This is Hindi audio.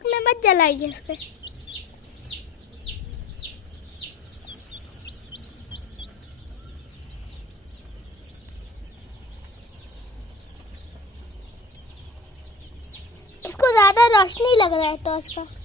आँख में मत जलाइए इसके। इसको ज्यादा रोशनी लग रहा है टॉर्च का।